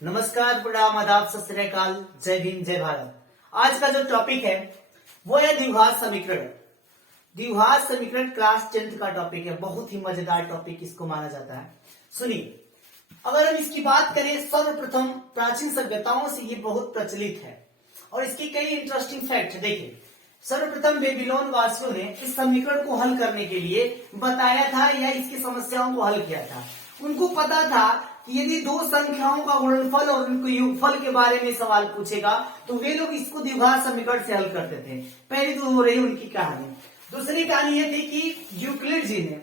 नमस्कार, प्रणाम, आदाब, सत श्री अकाल, जय भीम, जय भारत। आज का जो टॉपिक है वो है द्विघात समीकरण। द्विघात समीकरण क्लास 10th का टॉपिक है। बहुत ही मजेदार टॉपिक इसको माना जाता है। सुनिए, अगर हम इसकी बात करें सर्वप्रथम प्राचीन सभ्यताओं से ये बहुत प्रचलित है और इसके कई इंटरेस्टिंग फैक्ट देखिए। सर्वप्रथम बेबीलोन वासियों ने इस समीकरण को हल करने के लिए बताया था या इसकी समस्याओं को हल किया था। उनको पता था कि यदि दो संख्याओं का गुणनफल और उनको योगफल के बारे में सवाल पूछेगा तो वे लोग इसको द्विघात समीकरण से हल करते थे। पहली तो हो रही उनकी कहानी। दूसरी कहानी ये थी कि यूक्लिड जी ने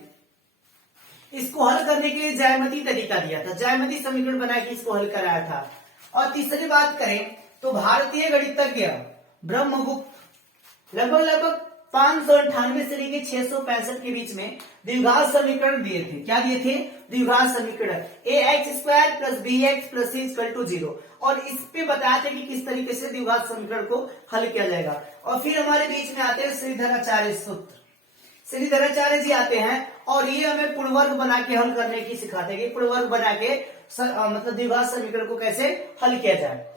इसको हल करने के लिए ज्यामिति तरीका दिया था, ज्यामिति समीकरण बना के इसको हल कराया था। और तीसरी बात करें तो भारतीय गणितज्ञ ब्रह्मगुप्त लगभग 598 से लेकर 665 के बीच में द्विघात समीकरण दिए थे। क्या दिए थे? द्विघात समीकरण ax² plus bx plus c equal to 0। और इस पे बताया था कि किस तरीके से द्विघात समीकरण को हल किया जाएगा। और फिर हमारे बीच में आते हैं श्रीधराचार्य सूत्र। श्रीधराचार्य जी आते हैं और ये हमें पूर्णवर्ग बना के हल करने की सिखाते हैं कि पूर्णवर्ग बना के मतलब द्विघात समीकरण को कैसे हल किया जाए।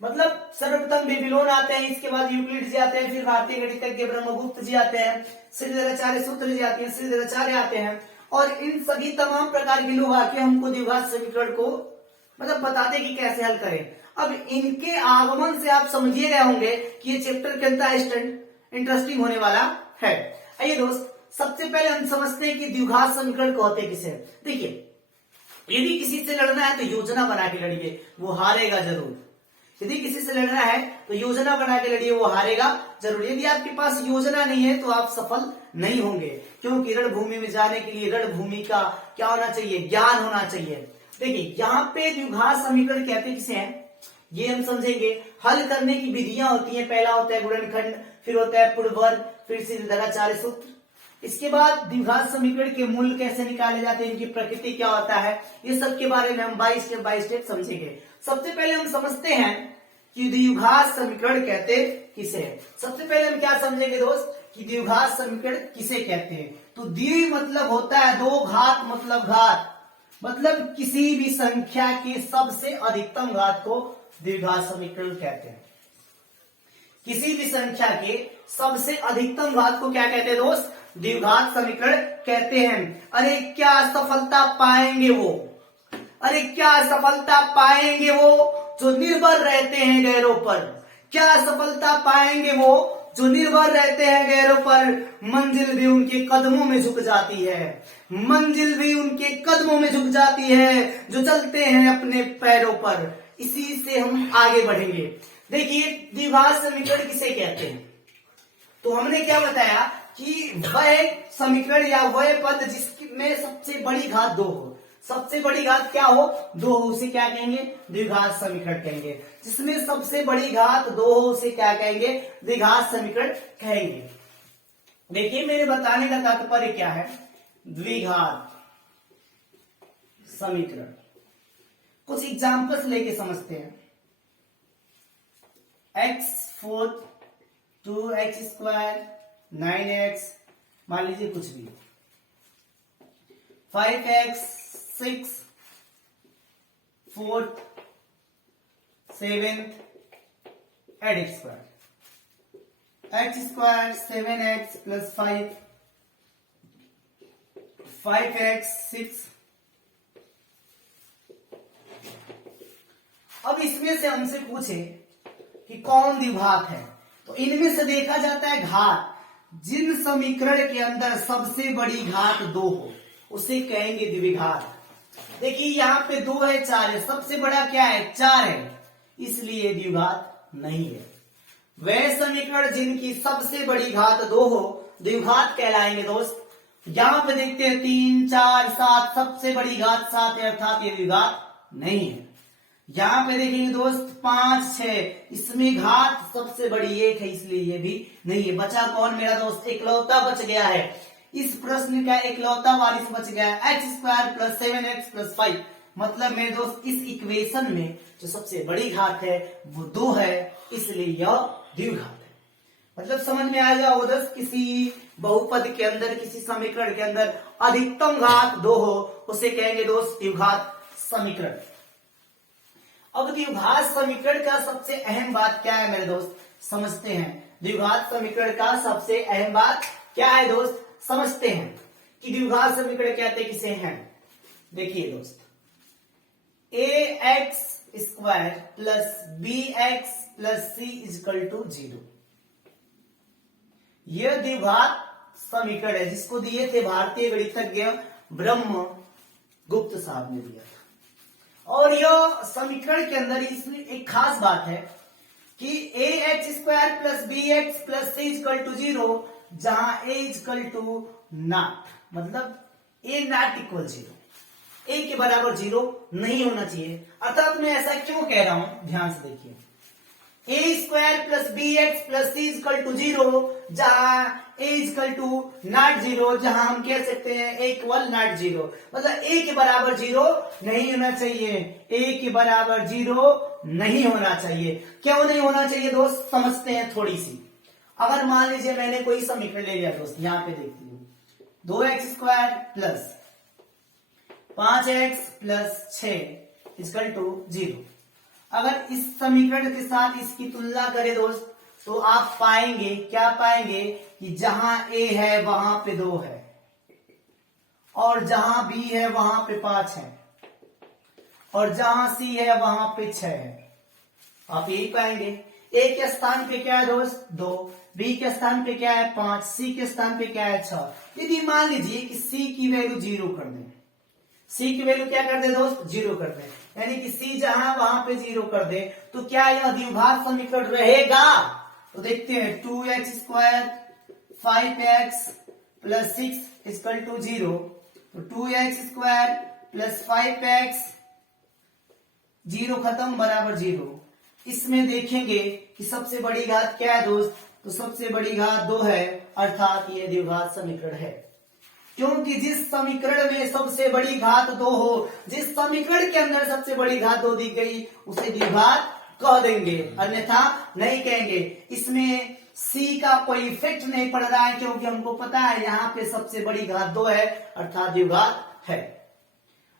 मतलब सर्वप्रथम बेबीलोन आते हैं, इसके बाद यूक्लिड जी आते हैं, फिर भारतीय गणितज्ञ ब्रह्मगुप्त जी आते हैं, श्रीधराचार्य सूत्र जी आते हैं, श्रीधराचार्य आते हैं। और इन सभी तमाम प्रकार के लोग आके हमको द्विघात समीकरण को मतलब बताते कि कैसे हल करें। अब इनके आगमन से आप समझिए गए होंगे कि ये चैप्टर कितना इंटरेस्टिंग होने वाला है। आइए दोस्त, सबसे पहले हम समझते हैं कि द्विघात समीकरण कहते किसे। देखिए, यदि किसी से लड़ना है तो योजना बना के लड़िए, वो हारेगा जरूर। यदि किसी से लड़ना है तो योजना बना के लड़िए, वो हारेगा जरूर। यदि आपके पास योजना नहीं है तो आप सफल नहीं होंगे, क्योंकि रणभूमि में जाने के लिए रणभूमि का क्या होना चाहिए? ज्ञान होना चाहिए। देखिए, यहाँ पे द्विघात समीकरण कहते किसे हैं ये हम समझेंगे। हल करने की विधियां होती हैं। पहला होता है गुणनखंड, फिर होता है पूर्ववर्ग, फिर श्रीधराचार्य सूत्र। इसके बाद द्विघात समीकरण के मूल कैसे निकाले जाते हैं, इनकी प्रकृति क्या होता है, ये सब के बारे में हम स्टेप बाय स्टेप समझेंगे। सबसे पहले हम समझते हैं कि द्विघात समीकरण कहते किसे हैं। सबसे पहले हम क्या समझेंगे दोस्त कि द्विघात समीकरण किसे कहते हैं। तो द्वि मतलब होता है दो, घात मतलब घात, मतलब किसी भी संख्या के सबसे अधिकतम घात को द्विघात समीकरण कहते हैं। किसी भी संख्या के सबसे अधिकतम घात को क्या कहते हैं दोस्त? द्विघात समीकरण कहते हैं। अरे क्या सफलता पाएंगे वो, अरे क्या सफलता पाएंगे वो जो निर्भर रहते हैं गैरों पर। क्या सफलता पाएंगे वो जो निर्भर रहते हैं गैरों पर। मंजिल भी उनके कदमों में झुक जाती है, मंजिल भी उनके कदमों में झुक जाती है जो चलते हैं अपने पैरों पर। इसी से हम आगे बढ़ेंगे। देखिए, द्विघात समीकरण किसे कहते हैं। तो हमने क्या बताया कि वह समीकरण या वह पद जिसमें सबसे बड़ी घात 2 हो। सबसे बड़ी घात क्या हो? 2 हो, उसे क्या कहेंगे? द्विघात समीकरण कहेंगे। जिसमें सबसे बड़ी घात 2 हो उसे क्या कहेंगे? द्विघात समीकरण कहेंगे। देखिए, मेरे बताने का तात्पर्य क्या है। द्विघात समीकरण कुछ एग्जाम्पल्स लेके समझते हैं। x4 2x² 9x, मान लीजिए कुछ भी, 5x 6 4 7 8x², x² 7x plus 5 5x 6। अब इसमें से हमसे पूछे कि कौन द्विघात है, तो इनमें से देखा जाता है घात। जिन समीकरण के अंदर सबसे बड़ी घात 2 हो उसे कहेंगे द्विघात। देखिए, यहाँ पे 2 है, 4 है, सबसे बड़ा क्या है? 4 है, इसलिए द्विघात नहीं है। वह समीकरण जिनकी सबसे बड़ी घात 2 हो द्विघात कहलाएंगे दोस्त। यहाँ पे देखते हैं 3 4 7, सबसे बड़ी घात 7 है, अर्थात ये द्विघात नहीं है। यहाँ पे देखेंगे दोस्त 5 6, इसमें घात सबसे बड़ी 1 है, इसलिए ये भी नहीं है। बचा कौन मेरा दोस्त? इकलौता बच गया है। इस प्रश्न का इकलौता वारिस बच गया है, x² प्लस 7x प्लस 5। मतलब मेरे दोस्त इस इक्वेशन में जो सबसे बड़ी घात है वो 2 है, इसलिए यह द्विघात है। मतलब समझ में आ जाओ दोस्त, किसी बहुपद के अंदर, किसी समीकरण के अंदर अधिकतम घात 2 हो उसे कहेंगे दोस्त द्विघात समीकरण। अब द्विघात समीकरण का सबसे अहम बात क्या है मेरे दोस्त, समझते हैं। द्विघात समीकरण का सबसे अहम बात क्या है दोस्त, समझते हैं कि द्विघात समीकरण कहते किसे हैं। देखिए दोस्त, ax square plus bx plus c equal to 0, यह द्विघात समीकरण है जिसको दिए थे भारतीय गणितज्ञ ब्रह्म गुप्त साहब ने दिया था। और यह समीकरण के अंदर इसमें एक खास बात है कि ax square plus bx plus c equal to 0, जहां a इजकल टू नॉट, मतलब a नॉट इक्वल 0, a के बराबर 0 नहीं होना चाहिए। अर्थात मैं ऐसा क्यों कह रहा हूं, ध्यान से देखिए, a square plus bx plus c equal to 0, जहां a इजकल टू नॉट 0, जहां हम कह सकते हैं a इक्वल नॉट 0, मतलब a के बराबर 0 नहीं होना चाहिए, a के बराबर 0 नहीं होना चाहिए। क्यों नहीं होना चाहिए दोस्त, समझते हैं थोड़ी सी। अगर मान लीजिए मैंने कोई समीकरण ले लिया दोस्त, यहां पे देखती हूँ 2x square plus 5x plus 6 equal to 0। अगर इस समीकरण के साथ इसकी तुलना करें दोस्त, तो आप पाएंगे, क्या पाएंगे कि जहां a है वहां पे 2 है, और जहां b है वहां पे 5 है, और जहां c है वहां पे 6 है। आप यही पाएंगे। a के स्थान पे क्या है दोस्त, 2, b के स्थान पे क्या है 5, c के स्थान पे क्या है 6। यदि मान लीजिए कि c की वैल्यू 0 कर दें, c की वैल्यू क्या कर दे दोस्त, 0 कर दे, यानी कि c जहां वहां पे 0 कर दे, तो क्या यह द्विघात समीकरण रहेगा। तो देखते हैं 2x square 5x plus 6 equal to 0, तो 2x स्क्वायर प्लस 5x 0 खत्म बराबर 0। इसमें देखेंगे कि सबसे बड़ी घात क्या है दोस्त, तो सबसे बड़ी घात 2 है, अर्थात ये द्विघात समीकरण है। क्योंकि जिस समीकरण में सबसे बड़ी घात 2 हो, जिस समीकरण के अंदर सबसे बड़ी घात 2 दी गई, उसे द्विघात कह देंगे, अन्यथा नहीं कहेंगे। इसमें c का कोई इफेक्ट नहीं पड़ रहा है, क्योंकि हमको पता है यहाँ पे सबसे बड़ी घात 2 है, अर्थात द्विघात है।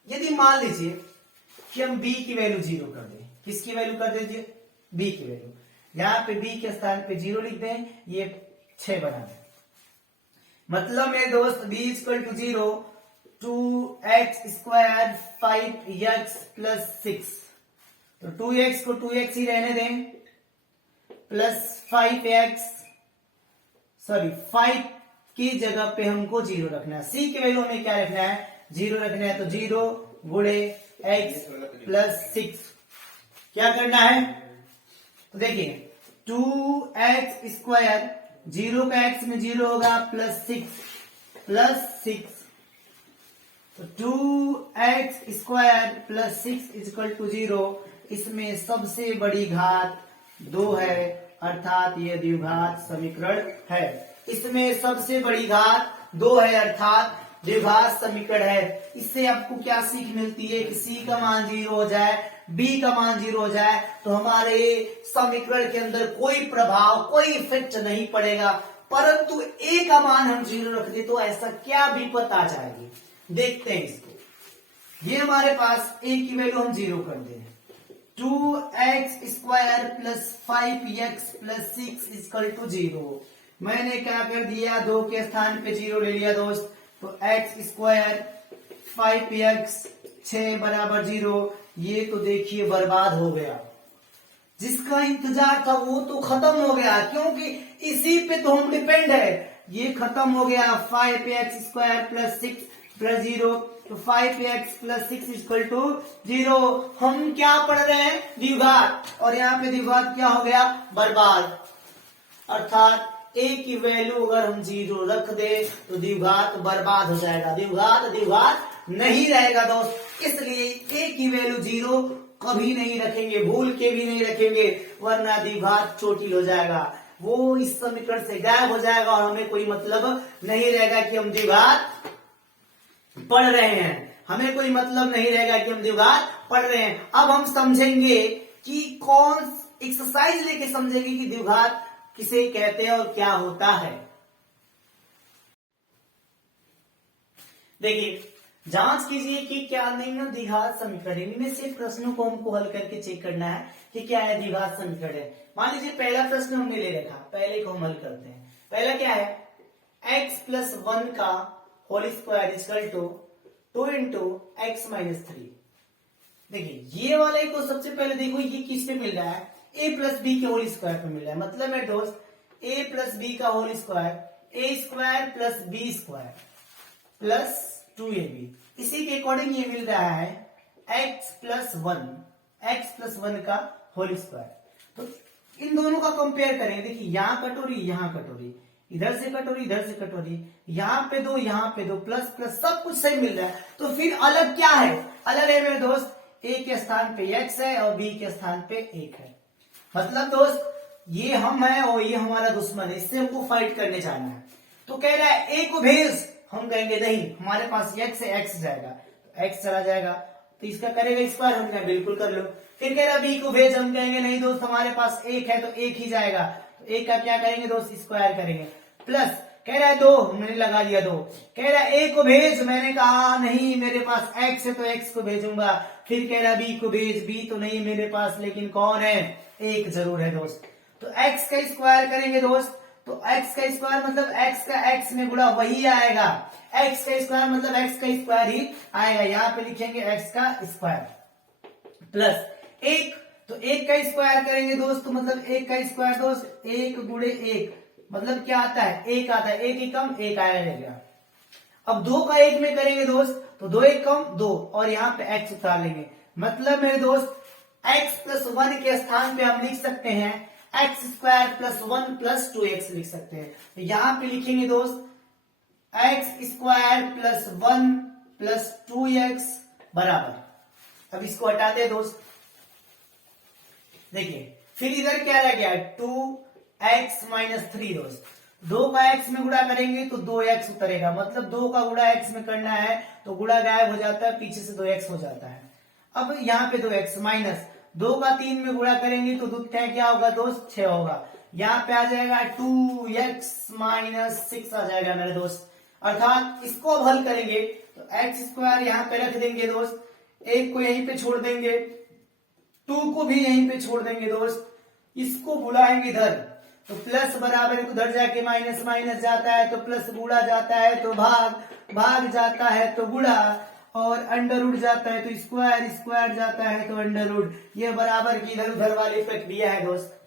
यदि मान लीजिए कि हम b की वैल्यू 0 कर दें, किसकी वैल्यू कर दीजिए, b की वैल्यू, यहाँ पे b के स्थान पे 0 लिख दें, ये 6 बना दें, मतलब मेरे दोस्त b equal to 0, 2x square 5x plus 6, तो 2x को 2x ही रहने दें, प्लस 5x, सॉरी 5 की जगह पे हमको 0 रखना है, c की वैल्यू हमें क्या रखना है, 0 रखना है, तो 0 गुणे x प्लस 6 क्या करना है, तो देखिए 2x स्क्वायर 0 का x में 0 होगा, प्लस 6 तो 2x square plus 6 equal to 0। इसमें सबसे बड़ी घात 2 है, अर्थात यह द्विघात समीकरण है। इसमें सबसे बड़ी घात 2 है, अर्थात द्विघात समीकरण है। इससे आपको क्या सीख मिलती है कि c का मान 0 हो जाए, b का मान 0 हो जाए, तो हमारे समीकरण के अंदर कोई प्रभाव, कोई इफेक्ट नहीं पड़ेगा। परंतु a का मान हम 0 रख दे तो ऐसा क्या विपत आ जाएगी, देखते हैं इसको। ये हमारे पास a की वैल्यू हम 0 कर दें, 2x square plus 5x plus 6 equal to 0। मैंने क्या कर दिया, 2 के स्थान पे 0 ले लिया दोस्त, तो x स्क्वायर 5x 6 बराबर 0। ये तो देखिए बर्बाद हो गया, जिसका इंतजार था वो तो खत्म हो गया, क्योंकि इसी पे तो हम डिपेंड है। ये खत्म हो गया, 5x स्क्वायर प्लस 6 प्लस 0, तो 5x प्लस 6 इक्वल टू 0। हम क्या पढ़ रहे हैं, द्विघात, और यहाँ पे द्विघात क्या हो गया, बर्बाद। अर्थात a की वैल्यू अगर हम 0 रख दे तो द्विघात बर्बाद हो जाएगा, द्विघात नहीं रहेगा दोस्त। इसलिए a की वैल्यू 0 कभी नहीं रखेंगे, भूल के भी नहीं रखेंगे, वरना द्विघात चोटिल हो जाएगा, वो इस समीकरण से गायब हो जाएगा और हमें कोई मतलब नहीं रहेगा कि हम द्विघात पढ़ रहे हैं, हमें कोई मतलब नहीं रहेगा कि हम द्विघात पढ़ रहे हैं। अब हम समझेंगे कि कौन एक्सरसाइज लेके समझेंगे कि द्विघात किसे कहते हैं और क्या होता है। देखिए जांच कीजिए कि क्या निम्न द्विघात समीकरण, इनमें से प्रश्नों को हमको हल करके चेक करना है कि क्या है द्विघात समीकरण है। मान लीजिए पहला प्रश्न हमने ले रखा, पहले को हम हल करते हैं। पहला क्या है, x+1 का whole square equal to 2 into x minus 3। देखिए ये वाले को सबसे पहले देखो ये किस पे मिल रहा है, a प्लस बी के होल स्क्वायर पे मिल रहा है। मतलब है दोस्त a प्लस बी का whole square a square plus B square plus 2ab, इसी के अकॉर्डिंग ये मिल रहा है x+1 का होल स्क्वायर। तो इन दोनों का कंपेयर करेंगे। देखिए यहाँ कटोरी, यहाँ कटोरी, इधर से कटोरी, इधर से कटोरी, यहाँ पे दो, यहाँ पे दो, प्लस प्लस सब कुछ सही मिल रहा है। तो फिर अलग क्या है, अलग है मेरे दोस्त a के स्थान पे x है और b के स्थान पे 1 है। मतलब दोस्त ये हम है और ये हमारा दुश्मन है, इससे हमको फाइट करने जाना है। तो कह रहा है a को भेज, हम कहेंगे नहीं हमारे पास x है, x जाएगा तो x चला जाएगा, तो इसका करेगा स्क्वायर, हम कहें बिल्कुल कर लो। फिर कह रहा b को भेज, हम कहेंगे नहीं दोस्त हमारे पास 1 है तो 1 ही जाएगा, तो 1 का क्या करेंगे दोस्त, स्क्वायर करेंगे। प्लस कह रहा है 2, हमने लगा दिया 2। कह रहा है a को भेज, मैंने कहा नहीं मेरे पास x है तो x को भेजूंगा। फिर कह रहा है b को भेज, b तो नहीं मेरे पास, लेकिन कौन है, 1 जरूर है दोस्त। तो x का स्क्वायर करेंगे दोस्त, तो x का स्क्वायर मतलब x का x में गुणा वही आएगा, x का स्क्वायर मतलब x का स्क्वायर ही आएगा। यहाँ पे लिखेंगे x का स्क्वायर प्लस 1, तो 1 का स्क्वायर करेंगे दोस्त, तो मतलब 1 का स्क्वायर दोस्त 1 गुणे 1 मतलब क्या आता है, 1 आता है, 1 ही कम 1 आएगा। अब 2 का 1 में करेंगे दोस्त, तो 2 1 कम 2 और यहाँ पे x उतार लेंगे। मतलब मेरे दोस्त x+1 के स्थान पे हम लिख सकते हैं x² + 1 + 2x लिख सकते हैं। तो यहाँ पे लिखेंगे दोस्त x² + 1 + 2x बराबर, अब इसको हटाते हैं दोस्त। देखिए फिर इधर क्या रह गया, 2x - 3 दोस्त, 2 का x में गुणा करेंगे तो 2x उतरेगा, मतलब 2 का गुणा x में करना है तो गुणा गायब हो जाता है, पीछे से 2x हो जाता है। अब यहाँ पे 2x माइनस 2 का 3 में गुणा करेंगे तो दूसरा क्या होगा दोस्त, 6 होगा। यहाँ पे आ जाएगा 2x - 6 आ जाएगा मेरे दोस्त। अर्थात इसको अब हल करेंगे तो x² यहाँ पे रख देंगे दोस्त, 1 को यहीं पे छोड़ देंगे, 2 को भी यहीं पे छोड़ देंगे दोस्त, इसको बुलाएंगे इधर, तो प्लस बराबर उधर जाके माइनस माइनस जाता है तो प्लस, गुणा जाता है तो भाग जाता है तो गुणा, और अंडर रूट जाता है तो स्क्वायर जाता है तो अंडर रूट। ये बराबर की इधर उधर वाली प्रक्रिया है दोस्त।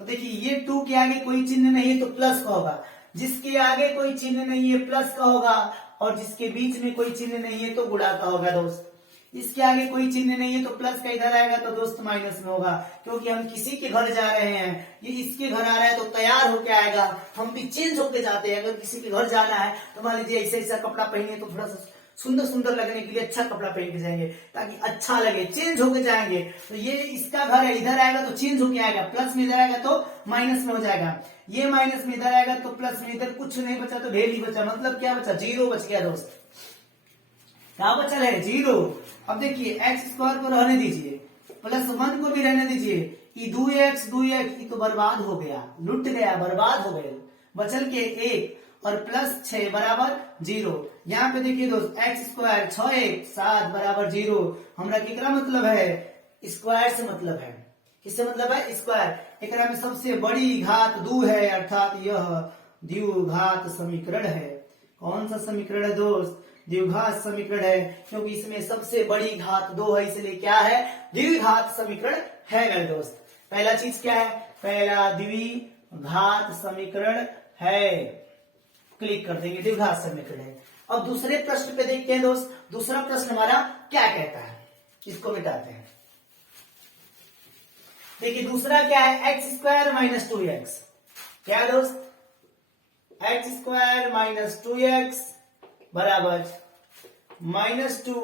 तो देखिए ये 2 के आगे कोई चिन्ह नहीं है तो प्लस का होगा, जिसके आगे कोई चिन्ह नहीं है प्लस का होगा, और जिसके बीच में कोई चिन्ह नहीं है तो गुणा का होगा दोस्त। इसके आगे कोई चिन्ह नहीं है तो प्लस का इधर आएगा तो दोस्त माइनस में होगा, क्योंकि हम किसी के घर जा रहे हैं, ये इसके घर आ रहा है तो तैयार होके आएगा, हम भी चेंज होके जाते हैं। अगर किसी के घर जाना है तो मान लीजिए ऐसा ऐसा कपड़ा पहने तो थोड़ा सा सुंदर सुंदर लगने के लिए अच्छा कपड़ा पहन के जाएंगे ताकि अच्छा लगे, चेंज होके जाएंगे। तो ये इसका घर है, इधर आएगा तो चेंज होके आएगा, प्लस में इधर आएगा तो माइनस में हो जाएगा, ये माइनस में इधर आएगा तो प्लस में, इधर कुछ नहीं बचा तो ढेर ही बचा, मतलब क्या बचा, 0 बच गया दोस्त। क्या बचा है, 0। अब देखिए x² को रहने दीजिए, +1 को भी रहने दीजिए, ये 2x ये तो बर्बाद हो गया, लुट गया, बर्बाद हो गया, बचल के 1 और प्लस 6 बराबर 0। यहाँ पे देखिए दोस्त x² 6 7 बराबर 0। हमरा केकरा मतलब है, स्क्वायर से मतलब है, किससे मतलब है, स्क्वायर। एकरा में सबसे बड़ी घात 2 है, अर्थात यह द्विघात समीकरण है। कौन सा समीकरण है दोस्त, द्विघात समीकरण है, क्योंकि इसमें सबसे बड़ी घात 2 है, इसलिए क्या है, द्विघात समीकरण है मेरे दोस्त। पहला चीज क्या है, पहला द्विघात समीकरण है, क्लिक कर देंगे, द्विघात समीकरण है। अब दूसरे प्रश्न पे देखते हैं दोस्त, दूसरा प्रश्न हमारा क्या कहता है, इसको मिटाते हैं। देखिए दूसरा क्या है, x² - 2x, क्या दोस्त, x² - 2x बराबर -2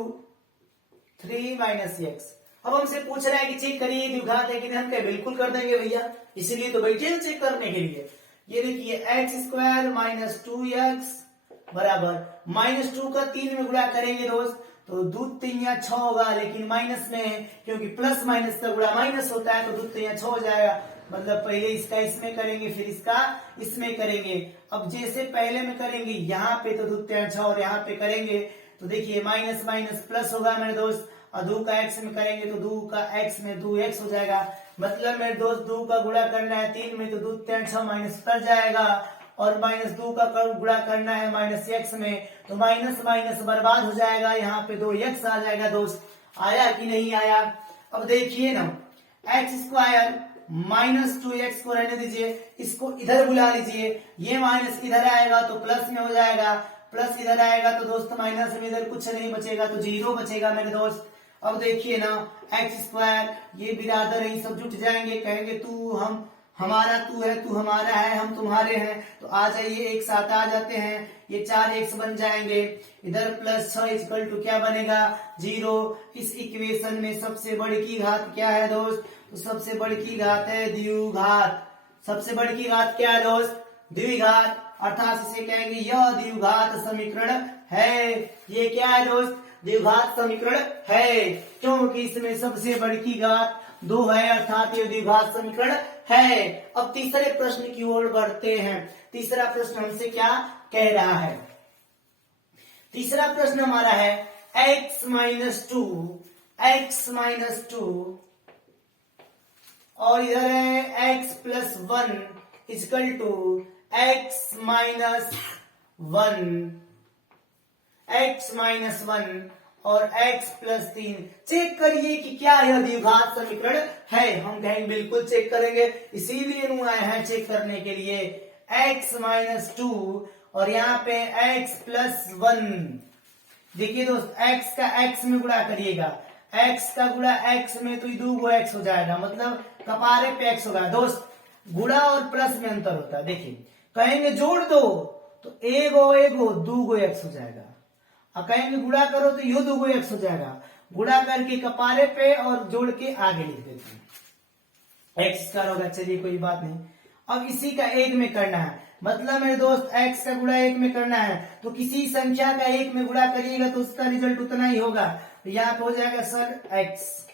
3 - x। अब हमसे पूछ रहा है कि चेक करिए द्विघात है कि नहीं, हम क्या बिल्कुल कर देंगे भैया, इसीलिए तो बैठे हैं चेक करने के लिए। ये देखिए x² - 2x बराबर -2 का 3 में गुणा करेंगे दोस्त तो 2 3 या 6 होगा, लेकिन माइनस में है क्योंकि प्लस माइनस का गुणा माइनस होता है तो 2 3 या 6 हो जाएगा। मतलब पहले इसका इसमें करेंगे फिर इसका इसमें करेंगे। अब जैसे पहले में करेंगे यहाँ पे तो 2 3 6 और यहाँ पे करेंगे तो देखिए माइनस माइनस प्लस होगा मेरे दोस्त, और 2 का x में करेंगे तो 2 का x में 2x हो जाएगा। मतलब मेरे दोस्त 2 का गुणा करना है 3 में तो 2 3 6 माइनस कर जाएगा, और माइनस 2 का गुणा करना है माइनस x में तो माइनस माइनस बर्बाद हो जाएगा, यहाँ पे 2x आ जाएगा दोस्त। आया कि नहीं आया? अब देखिए ना, एक्स स्क्वायर माइनस 2x को रहने दीजिए, इसको इधर बुला लीजिए, ये माइनस इधर आएगा तो प्लस में हो जाएगा, प्लस इधर आएगा तो दोस्त माइनस में इधर कुछ नहीं बचेगा तो 0 बचेगा मेरे दोस्त। अब देखिए ना, एक्स स्क्वायर ये बिरादर है, सब जुट जाएंगे, कहेंगे तू हम हमारा, तू है तू हमारा है, हम तुम्हारे हैं, तो आ जाइए एक साथ आ जाते हैं, ये 4x बन जाएंगे, इधर प्लस 6 इक्वल टू क्या बनेगा 0। इस इक्वेशन में सबसे बड़ी की घात क्या है दोस्त? तो सबसे बड़ी की घात है द्विघात। सबसे बड़ी की घात क्या है दोस्त? द्विघात, अर्थात इसे कहेंगे यह द्विघात समीकरण है। ये क्या है दोस्त? द्विघात समीकरण है, क्योंकि इसमें सबसे बड़ी की घात 2 है, अर्थात ये द्विघात समीकरण है। अब तीसरे प्रश्न की ओर बढ़ते हैं। तीसरा प्रश्न हमसे क्या कह रहा है? तीसरा प्रश्न हमारा है x माइनस 2 और इधर है x plus 1 equal to x minus 1 और x प्लस 3। चेक करिए कि क्या यह द्विघात समीकरण है। हम कहेंगे बिल्कुल चेक करेंगे, इसीलिए आए हैं चेक करने के लिए। x माइनस 2 और यहाँ पे x प्लस 1। देखिए दोस्त, x का x में गुणा करिएगा, x का गुणा x में तो 2 x हो जाएगा, मतलब कपारे पे x होगा दोस्त। गुणा और प्लस में अंतर होता है। देखिए कहेंगे जोड़ दो तो एगो 2 x हो जाएगा, और कहेंगे गुणा करो तो यो 2 x हो जाएगा। गुणा करके कपारे पे और जोड़ के आगे लिख देते हैं, x स्क्वायर होगा। चलिए कोई बात नहीं। अब इसी का 1 में करना है, मतलब मेरे दोस्त x का गुणा 1 में करना है, तो किसी संख्या का 1 में गुणा करिएगा तो उसका रिजल्ट उतना ही होगा। तो यहाँ पे हो जाएगा सर x।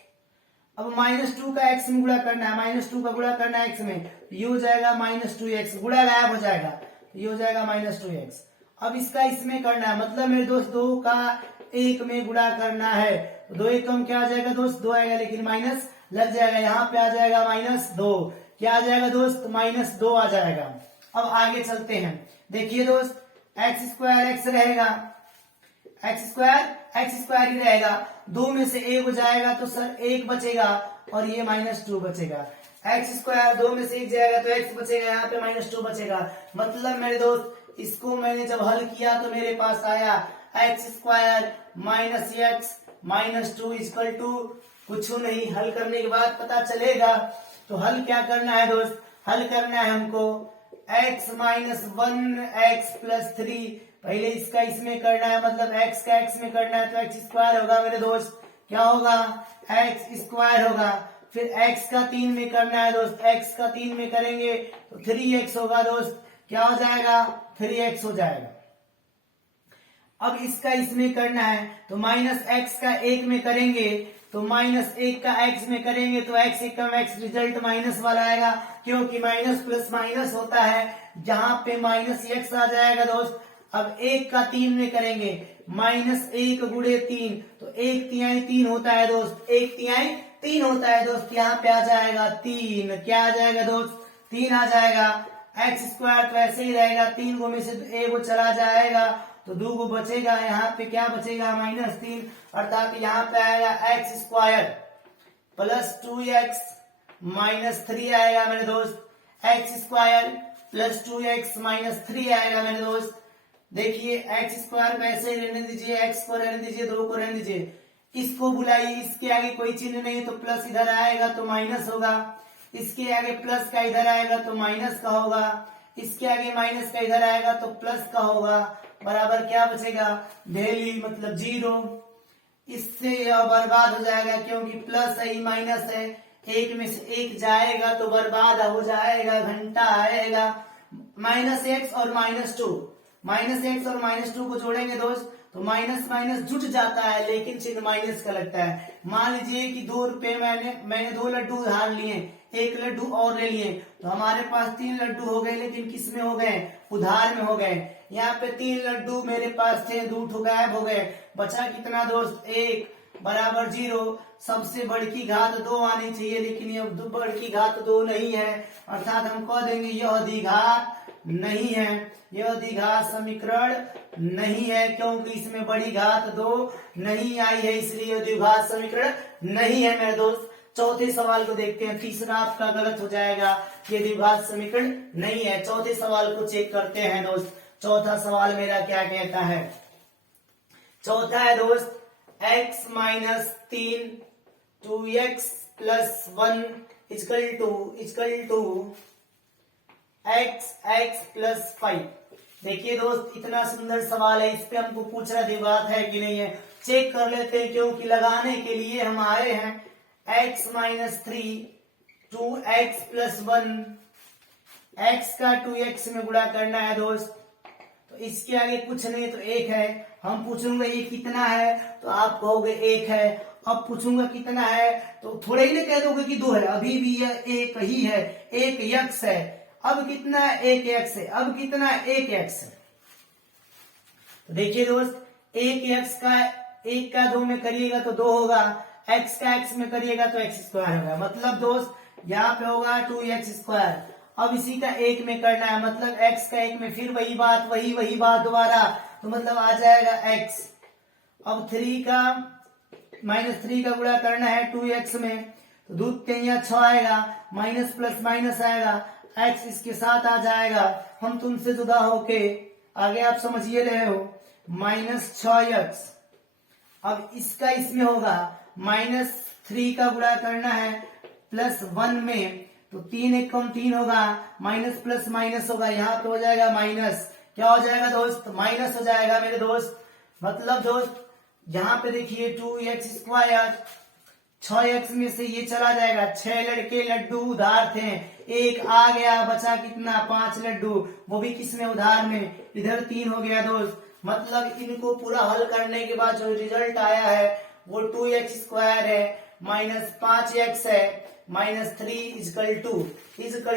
अब माइनस 2 का x में गुणा करना है, माइनस 2 का गुणा करना है x में, तो ये हो जाएगा माइनस 2x, गुणा गायब हो जाएगा, तो ये हो जाएगा माइनस 2x। अब इसका इसमें करना है, मतलब मेरे दोस्त 2 का 1 में गुणा करना है, तो 2 1 कम क्या आ जाएगा दोस्त? 2 आएगा, लेकिन माइनस लग जाएगा, यहाँ पे आ जाएगा माइनस 2। क्या आ जाएगा दोस्त? माइनस 2 आ जाएगा। अब आगे चलते हैं। देखिए दोस्त, एक्स स्क्वायर x रहेगा, एक्स स्क्वायर ही रहेगा, 2 में से 1 हो जाएगा तो सर 1 बचेगा, और ये माइनस 2 बचेगा। एक्स स्क्वायर 2 में से 1 जाएगा तो x बचेगा, यहाँ पे माइनस 2 बचेगा। मतलब मेरे दोस्त इसको मैंने जब हल किया तो मेरे पास आया x square minus x minus 2 equal to कुछ नहीं। हल करने के बाद पता चलेगा। तो हल क्या करना है दोस्त? हल करना है हमको x माइनस 1x प्लस 3। पहले इसका इसमें करना है, मतलब x का x में करना है तो x स्क्वायर होगा मेरे दोस्त। क्या होगा? x स्क्वायर होगा। फिर x का 3 में करना है दोस्त, x का 3 में करेंगे तो 3x होगा दोस्त। क्या हो जाएगा? 3x हो जाएगा। अब इसका इसमें करना है तो माइनस x का 1 में करेंगे तो माइनस 1 का x में करेंगे तो x एकम x रिजल्ट माइनस वाला आएगा, क्योंकि माइनस प्लस माइनस होता है, जहां पे माइनस x आ जाएगा दोस्त। अब 1 का 3 में करेंगे, माइनस 1 गुणे 3 तो 1 तिहाई 3 होता है दोस्त, 1 तिहाई 3 होता है दोस्त। यहाँ पे आ जाएगा 3। क्या आ जाएगा दोस्त? 3 आ जाएगा। एक्स स्क्वायर तो ऐसे ही रहेगा, 3 गो में से 1 गो चला जाएगा तो 2 गो बचेगा। यहाँ पे क्या बचेगा? माइनस 3, अर्थात यहाँ पे आएगा x square plus 2x minus 3 आएगा मेरे दोस्त। X square plus 2x minus 3 आएगा मेरे दोस्त। देखिए एक्स स्क्वायर को ऐसे ही रहने दीजिए, एक्स को रहने दीजिए, 2 को रहने दीजिए, इसको बुलाइए, इसके आगे कोई चिन्ह नहीं तो प्लस इधर आएगा तो माइनस होगा, इसके आगे प्लस का इधर आएगा तो माइनस का होगा, इसके आगे माइनस का इधर आएगा तो प्लस का होगा, बराबर क्या बचेगा? वैल्यू मतलब 0। इससे यह बर्बाद हो जाएगा, क्योंकि प्लस है माइनस है, 1 में से 1 जाएगा तो बर्बाद हो जाएगा, घंटा आएगा। माइनस एक्स और माइनस 2, माइनस एक्स और माइनस 2 को जोड़ेंगे दोस्त तो माइनस माइनस जुट जाता है, लेकिन चिन्ह माइनस का लगता है। मान लीजिए कि 2 रुपए मैंने 2 लड्डू उधार लिए, 1 लड्डू और ले लिए, तो हमारे पास 3 लड्डू हो गए, लेकिन किस में हो गए? उधार में हो गए। यहाँ पे 3 लड्डू मेरे पास थे, 2 गायब हो गए, बचा कितना दोस्त 1 बराबर 0। सबसे बड़ी की घात 2 आनी चाहिए, लेकिन ये बड़ी की घात 2 नहीं है, अर्थात हम कह देंगे यह द्विघात नहीं है, यह द्विघात समीकरण नहीं है, क्योंकि इसमें बड़ी घात 2 नहीं आई है, इसलिए यह द्विघात समीकरण नहीं है मेरे दोस्त। चौथे सवाल को देखते हैं, तीसरा आपका गलत हो जाएगा, ये द्विघात समीकरण नहीं है। चौथे सवाल को चेक करते हैं दोस्त। चौथा सवाल मेरा क्या कहता है? चौथा है दोस्त x minus 3 2x plus 1 equal to x plus 5। देखिए दोस्त, इतना सुंदर सवाल है, इस पे हमको पूछ रहा द्विघात है कि नहीं है, चेक कर लेते हैं, क्योंकि लगाने के लिए हम आए हैं। x minus 3 2x plus 1, x का 2x में गुणा करना है दोस्त, तो इसके आगे कुछ नहीं तो 1 है। हम पूछूंगा ये कितना है, तो आप कहोगे 1 है। अब पूछूंगा कितना है, तो थोड़े ही ना कह दोगे कि 2 है, अभी भी यह 1 ही है, 1 x है। अब कितना है? 1 x है। अब कितना है? 1 x है। तो देखिए दोस्त, 1 x का 1 का 2 में करिएगा तो 2 होगा, x का x में करिएगा तो x स्क्वायर होगा, मतलब दोस्त यहाँ पे होगा 2x स्क्वायर। अब इसी का 1 में करना है, मतलब x का 1 में फिर वही बात दोबारा, तो मतलब आ जाएगा x। अब 3 का माइनस 3 का गुणा करना है 2x में, तो 2 3 6 आएगा, माइनस प्लस माइनस आएगा, x इसके साथ आ जाएगा। हम तुमसे जुदा होके आगे आप समझिए रहे हो, माइनस 6x। अब इसका इसमें होगा, माइनस 3 का गुणा करना है प्लस 1 में, तो 3 1 कम 3 होगा, माइनस प्लस माइनस होगा, यहाँ पे हो जाएगा माइनस। क्या हो जाएगा दोस्त? माइनस हो जाएगा मेरे दोस्त। मतलब दोस्त यहाँ पे देखिए 2x स्क्वायर, 6x में से ये चला जाएगा, 6 लड़के लड्डू उधार थे, 1 आ गया, बचा कितना? 5 लड्डू, वो भी किसमें? उधार में। इधर 3 हो गया दोस्त। मतलब इनको पूरा हल करने के बाद जो रिजल्ट आया है वो 2x स्क्वायर है, माइनस 5x है, माइनस 3 इजकल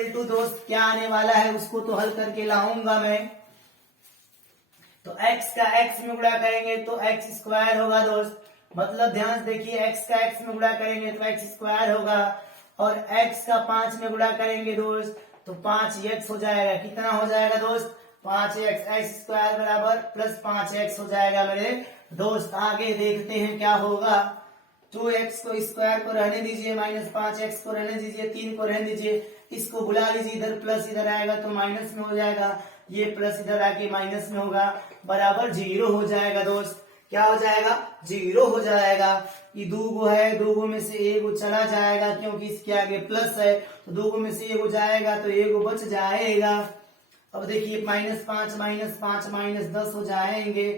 टू दोस्त क्या आने वाला है, उसको तो हल करके लाऊंगा मैं। तो x का x में गुणा करेंगे तो x स्क्वायर होगा दोस्त। मतलब ध्यान से देखिए, x का x में गुणा करेंगे तो x स्क्वायर होगा, और x का 5 में गुणा करेंगे दोस्त तो 5x हो जाएगा। कितना हो जाएगा दोस्त? 5x, x स्क्वायर बराबर प्लस 5x हो जाएगा मेरे दोस्त। आगे देखते हैं क्या होगा। 2x को स्क्वायर को रहने दीजिए, माइनस 5x को रहने दीजिए, 3 को रहने दीजिए, इसको बुला लीजिए, इधर प्लस इधर आएगा तो माइनस में हो जाएगा, ये प्लस इधर आके माइनस में होगा, बराबर 0 हो जाएगा दोस्त। क्या हो जाएगा? 0 हो जाएगा। ये 2 है, 2 में से 1 चला जाएगा, क्योंकि इसके आगे प्लस है, तो 2 में से 1 जाएगा तो 1 बच जाएगा। अब देखिए माइनस 5 माइनस 10 हो जाएंगे,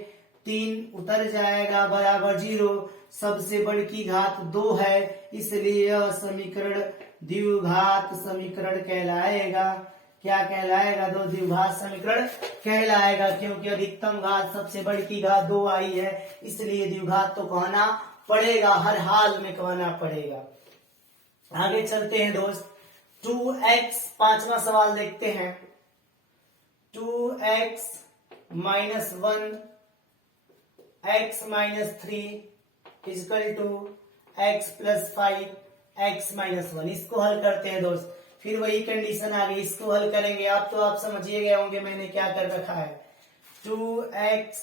3 उतर जाएगा, बराबर 0। सबसे बड़ी की घात 2 है, इसलिए यह समीकरण द्विघात समीकरण कहलाएगा। क्या कहलाएगा? द्विघात समीकरण कहलाएगा, क्योंकि अधिकतम घात सबसे बड़ी की घात 2 आई है, इसलिए द्विघात तो कहना पड़ेगा, हर हाल में कहना पड़ेगा। आगे चलते हैं दोस्त। 2x, 5वां सवाल देखते हैं। 2x minus 1 x minus 3 equal to x plus 5 x minus 1। इसको हल करते हैं दोस्त। फिर वही कंडीशन आ गई, इसको हल करेंगे। आप तो आप समझिए गए होंगे मैंने क्या कर रखा है। 2x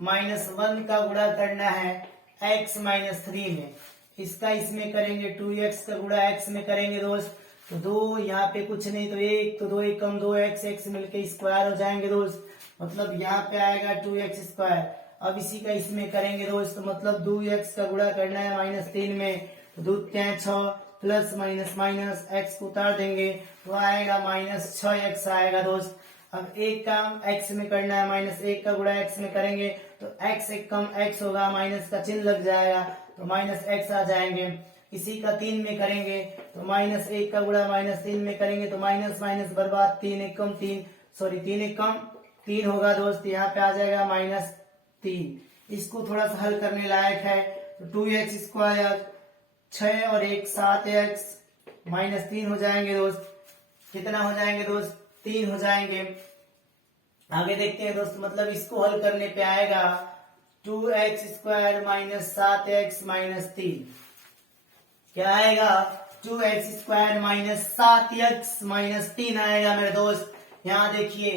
माइनस 1 का गुणा करना है x माइनस 3 में, इसका इसमें करेंगे, 2x का गुणा x में करेंगे दोस्त, तो 2 यहाँ पे कुछ नहीं तो 1, तो 2 1 कम 2x, x मिलके स्क्वायर हो जाएंगे दोस्त। मतलब यहाँ पे आएगा 2x स्क्वायर। अब इसी का इसमें करेंगे दोस्त, मतलब 2x का गुणा करना है माइनस 3 में, तो 2 3 6 प्लस माइनस माइनस x को उतार देंगे तो आएगा माइनस 6x आएगा दोस्त। अब 1 का x में करना है, माइनस 1 का गुणा x में करेंगे तो x 1 कम x होगा, माइनस का चिन्ह लग जाएगा तो माइनस x आ जाएंगे। इसी का 3 में करेंगे तो माइनस 1 का गुणा माइनस 3 में करेंगे तो माइनस माइनस बर्बाद, 3 1 कम 3, सॉरी 3 1 कम 3 होगा दोस्त, यहाँ पे आ जाएगा माइनस 3। इसको थोड़ा सा हल करने लायक है, तो 2x स्क्वायर 6 और 1 7x माइनस 3 हो जाएंगे दोस्त। कितना हो जाएंगे दोस्त? 3 हो जाएंगे। आगे देखते हैं दोस्त, मतलब इसको हल करने पे आएगा 2x² माइनस 7x माइनस 3। क्या आएगा? 2x² माइनस 7x माइनस 3 आएगा मेरे दोस्त। यहाँ देखिए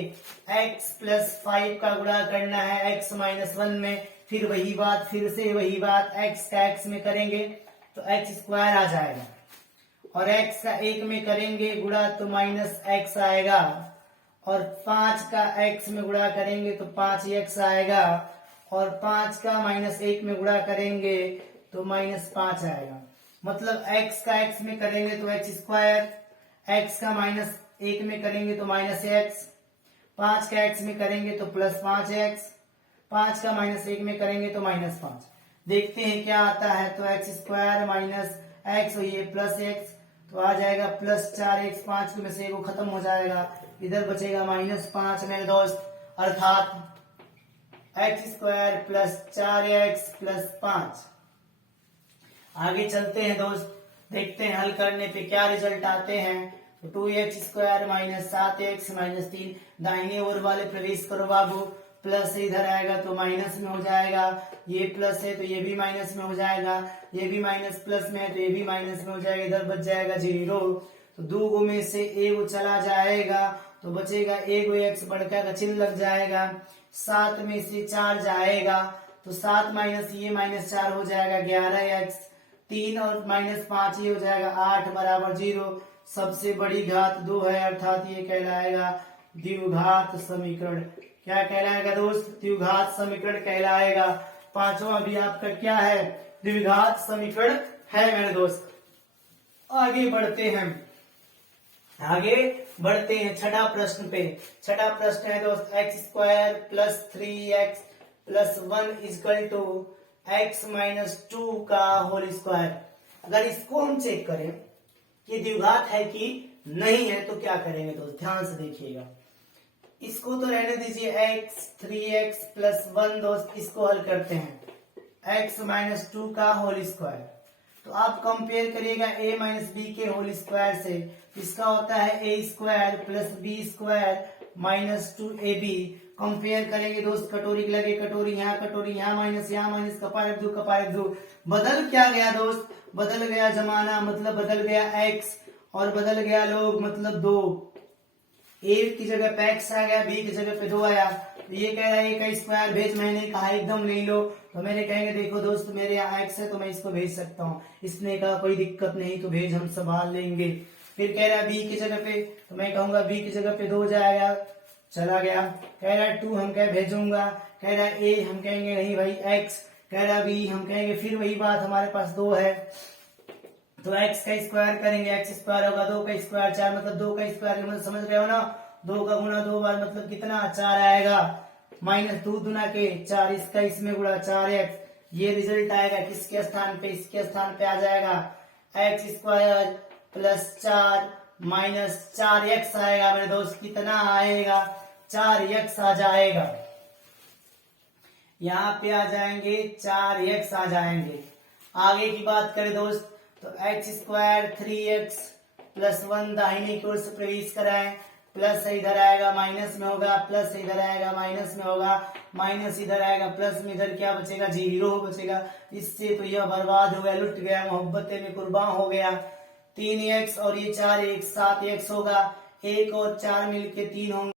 x प्लस 5 का गुणा करना है x माइनस 1 में, फिर वही बात, फिर से वही बात, x का x में करेंगे तो x² आ जाएगा, और x का 1 में करेंगे गुणा तो माइनस x आएगा, और 5 का x में गुणा करेंगे तो 5x आएगा, और 5 का माइनस 1 में गुणा करेंगे तो माइनस 5 आएगा। मतलब x का x में करेंगे तो x², x का माइनस 1 में करेंगे तो माइनस x, 5 का x में करेंगे तो प्लस 5x, 5 का माइनस 1 में करेंगे तो माइनस 5। देखते हैं क्या आता है, तो x² माइनस x और ये प्लस x, तो आ जाएगा प्लस 4x, 5 में से वो खत्म हो जाएगा, इधर बचेगा माइनस 5 मेरे दोस्त, अर्थात x² प्लस 4x प्लस 5। आगे चलते हैं दोस्त, देखते हैं हल करने पे क्या रिजल्ट आते हैं। तो 2x² माइनस 7x माइनस 3 दाहिने ओर वाले प्रवेश करो बाबू, प्लस से इधर आएगा तो माइनस में हो जाएगा, ये प्लस है तो ये भी माइनस में हो जाएगा, ये भी माइनस प्लस में है तो ये भी माइनस में हो जाएगा, इधर बच जाएगा 0। तो 2 में से एक चला जाएगा तो बचेगा एक x, बड़का का चिन्ह लग जाएगा, 7 में से 4 जाएगा तो 7 माइनस ये माइनस 4 हो जाएगा 11x, 3 और माइनस 5 ये हो जाएगा 8 बराबर 0। सबसे बड़ी घात 2 है, अर्थात ये कहलाएगा द्विघात समीकरण। क्या कहलाएगा दोस्त? द्विघात समीकरण कहलाएगा। पांचवा भी आपका क्या है? द्विघात समीकरण है मेरे दोस्त। आगे बढ़ते हैं छठा प्रश्न पे। छठा प्रश्न है दोस्त, x² plus 3x plus 1 equal to x minus 2 का होल स्क्वायर। अगर इसको हम चेक करें कि द्विघात है कि नहीं है तो क्या करेंगे दोस्त, ध्यान से देखिएगा। इसको तो रहने दीजिए x, 3x प्लस 1 दोस्त, इसको हल करते हैं x माइनस 2 का होल स्क्वायर। तो आप कंपेयर करिएगा a माइनस बी के होल स्क्वायर से, इसका होता है a² plus b² minus 2ab। Compare करेंगे दोस्त, कटोरी के लगे कटोरी, यहाँ माइनस कपार रख दो। बदल क्या गया दोस्त? बदल गया जमाना, मतलब बदल गया x, और बदल गया लोग, मतलब 2। a की जगह पे x आ गया, b की जगह पे 2 आया। तो ये कह रहा है a का स्क्वायर भेज, मैंने कहा एकदम ले लो, तो मेरे कहेंगे देखो दोस्त मेरे यहाँ x है तो मैं इसको भेज सकता हूँ, इसने कहा कोई दिक्कत नहीं तो भेज, हम संभाल लेंगे। फिर कह रहा है b की जगह पे, तो मैं कहूंगा b की जगह पे 2 जाएगा, चला गया। कह रहा है 2 हम क्या भेजूंगा, कह रहा है a हम कहेंगे नहीं भाई x, कह रहा है b हम कहेंगे, फिर वही बात हमारे पास 2 है तो x का स्क्वायर करेंगे, x² होगा 2 का स्क्वायर 4, मतलब 2 का स्क्वायर, मतलब समझ रहे हो ना, 2 का गुणा 2 बार मतलब कितना 4 आएगा, माइनस 2 दुना के 4, इसका इसमें गुणा 4x। ये रिजल्ट आएगा किसके स्थान पे? इसके स्थान पे आ जाएगा x² प्लस 4 माइनस 4x आएगा मेरे दोस्त, कितना आएगा 4x आ जाएगा, यहाँ पे आ जाएंगे 4x आ जाएंगे। आगे की बात करें दोस्त, तो x² 3x प्लस 1 दाहिने की ओर से प्रवेश कराएं, प्लस से इधर आएगा माइनस में होगा, प्लस से इधर आएगा माइनस में होगा, माइनस इधर आएगा प्लस में, इधर क्या बचेगा 0 बचेगा। इससे तो यह बर्बाद हो गया, लुट गया, मोहब्बतें में कुर्बान हो गया। 3x और ये 4x 7x होगा, 1 और 4 मिलके 3 होंगे।